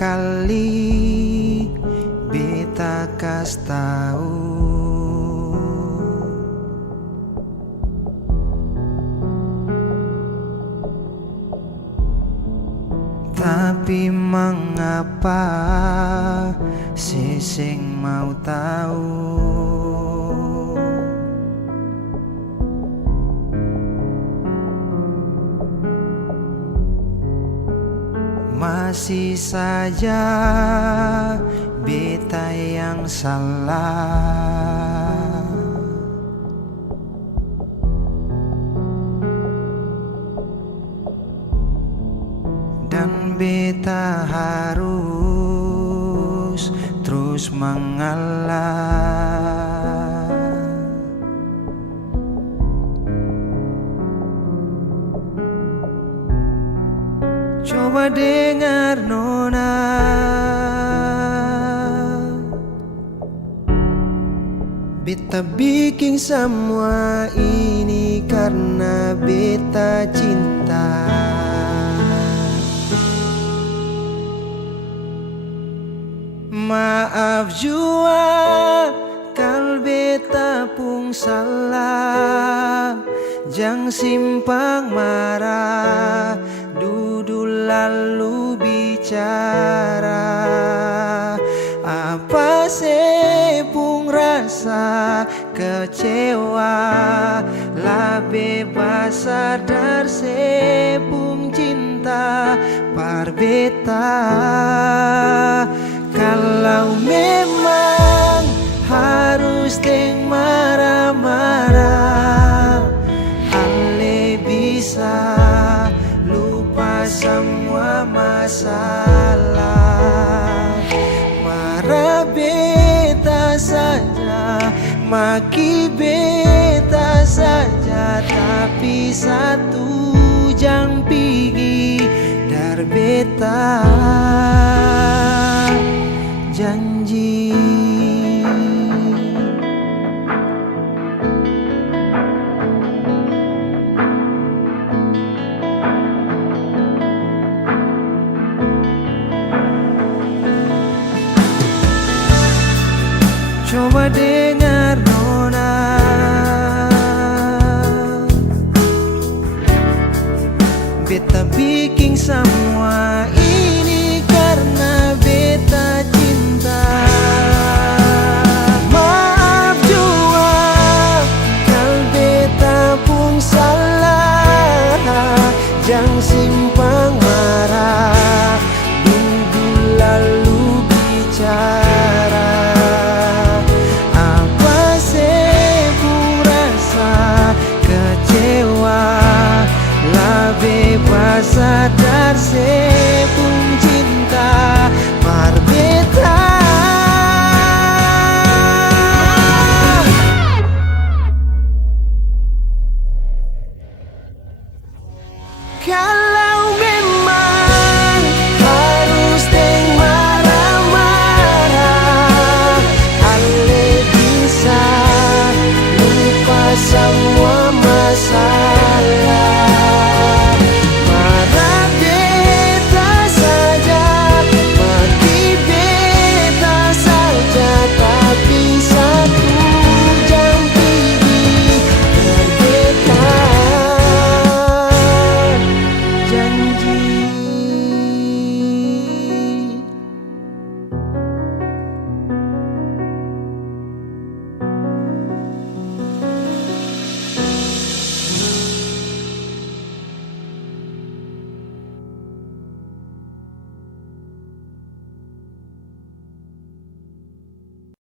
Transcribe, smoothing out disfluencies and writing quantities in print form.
kali beta kas tahu, tapi mengapa seseng mau tahu? Masih saja beta yang salah. Dan beta harus terus mengalah. Coba dengar nona, beta bikin semua ini karena beta cinta. Maaf jua kal beta pung salah, jang simpang marah, duduk lalu bicara. Apa sepung rasa kecewa, lah bebas sadar sepung cinta par beta. Kalau memang harus teng marah-marah, ale bisa lupa semua masalah. Marah beta saja, maki beta saja, tapi satu jang pigi dar beta janji. Coba dengar nona, beta bikin semua ini karena beta cinta. Maaf jua kal beta pun salah, jang simpang marah, duduk lalu bicara. Apa sepung rasa kecewa, lah bebas sadar